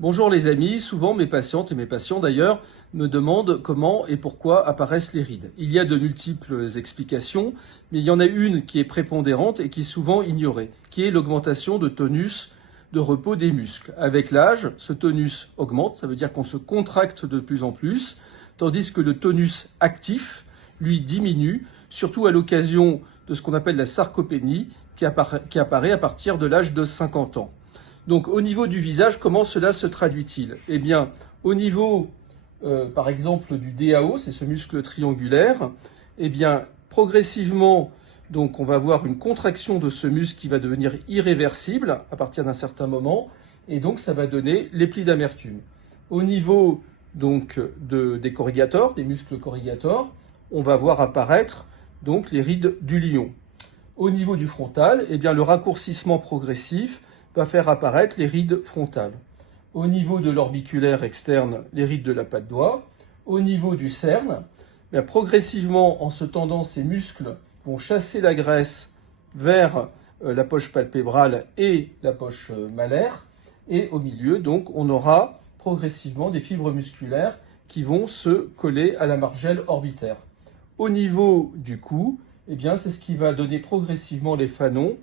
Bonjour les amis, souvent mes patientes et mes patients d'ailleurs me demandent comment et pourquoi apparaissent les rides. Il y a de multiples explications, mais il y en a une qui est prépondérante et qui est souvent ignorée, qui est l'augmentation de tonus de repos des muscles. Avec l'âge, ce tonus augmente, ça veut dire qu'on se contracte de plus en plus, tandis que le tonus actif, lui, diminue, surtout à l'occasion de ce qu'on appelle la sarcopénie, qui apparaît à partir de l'âge de 50 ans. Donc au niveau du visage, comment cela se traduit-il? Eh bien, au niveau, par exemple, du DAO, c'est ce muscle triangulaire, eh bien, progressivement, donc on va avoir une contraction de ce muscle qui va devenir irréversible à partir d'un certain moment, et donc ça va donner les plis d'amertume. Au niveau donc des corrugators, des muscles corrugators, on va voir apparaître donc les rides du lion. Au niveau du frontal, eh bien, le raccourcissement progressif va faire apparaître les rides frontales. Au niveau de l'orbiculaire externe, les rides de la patte doigt. Au niveau du cerne, bien, progressivement, en se tendant, ces muscles vont chasser la graisse vers la poche palpébrale et la poche malaire. Et au milieu, donc, on aura progressivement des fibres musculaires qui vont se coller à la margelle orbitaire. Au niveau du cou, eh bien, c'est ce qui va donner progressivement les fanons,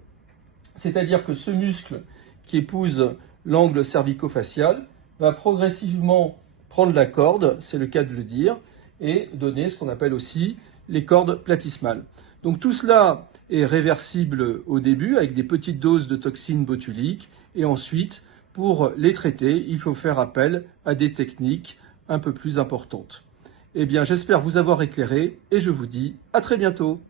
c'est-à-dire que ce muscle qui épouse l'angle cervico-facial va progressivement prendre la corde, c'est le cas de le dire, et donner ce qu'on appelle aussi les cordes platysmales. Donc tout cela est réversible au début avec des petites doses de toxines botuliques, et ensuite, pour les traiter, il faut faire appel à des techniques un peu plus importantes. Eh bien, j'espère vous avoir éclairé et je vous dis à très bientôt.